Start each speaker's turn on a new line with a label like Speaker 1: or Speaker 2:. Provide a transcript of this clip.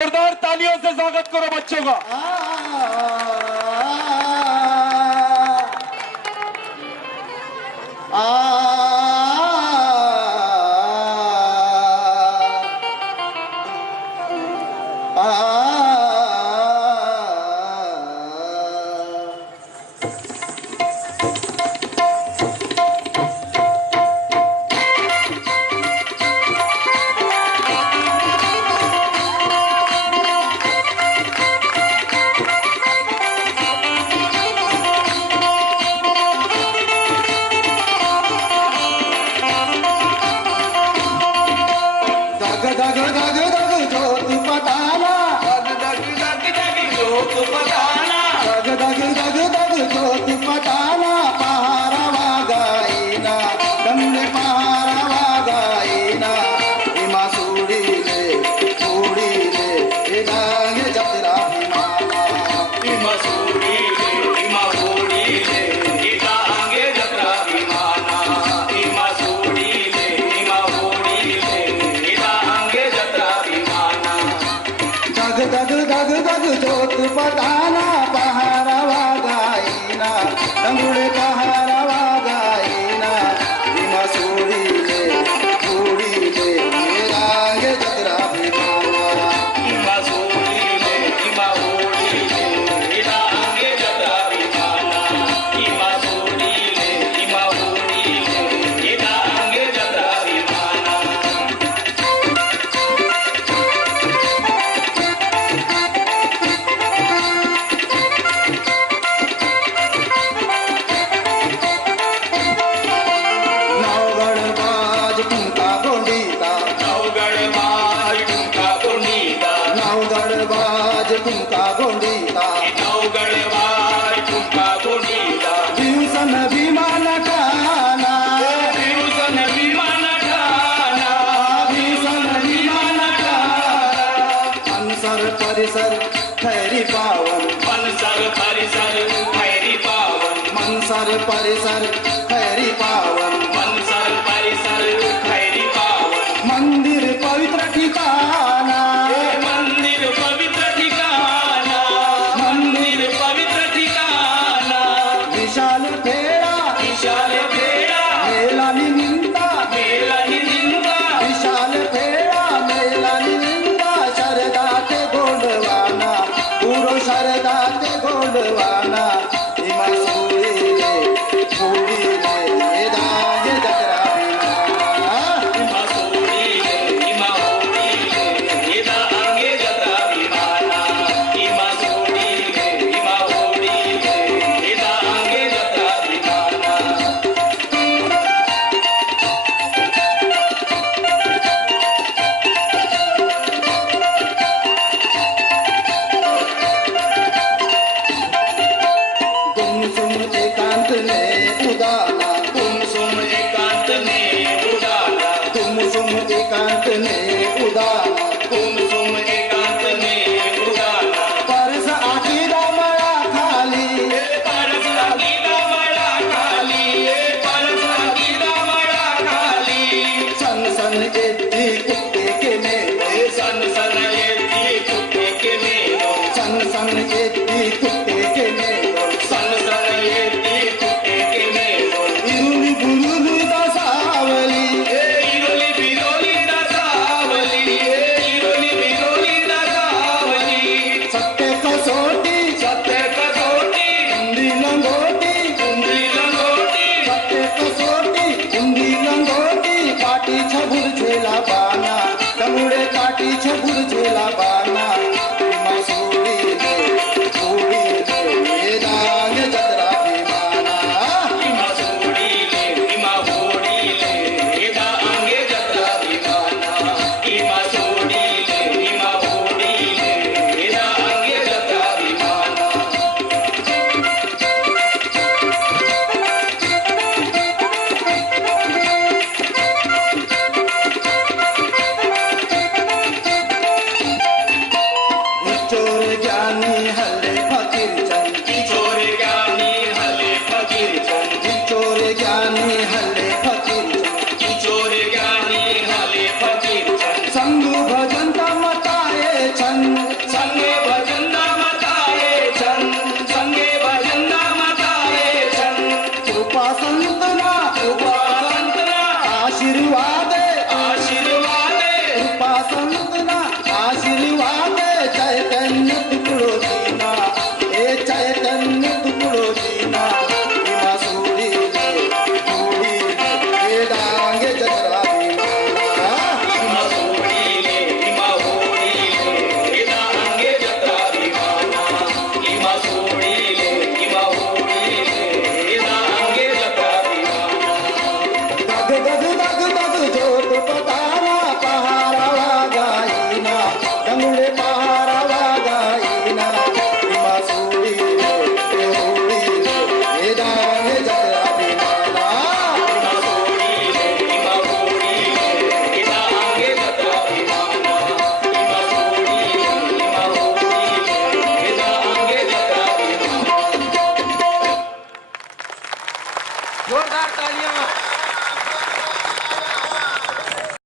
Speaker 1: जोरदार तालियों से स्वागत करो बच्चों का
Speaker 2: आ, आ, आ, आ, आ,
Speaker 3: Oh,
Speaker 2: Bye. जिंका गोंडीला
Speaker 3: नवगणवार जिंका गोंडीला
Speaker 2: दिवसन भीमान ठाणा
Speaker 3: दिवसन भीमान ठाणा
Speaker 2: दिवसन भीमान ठाणा पनसर परिसर खैरी पावन
Speaker 3: पनसर परिसर खैरी पावन
Speaker 2: मनसर परिसर ettik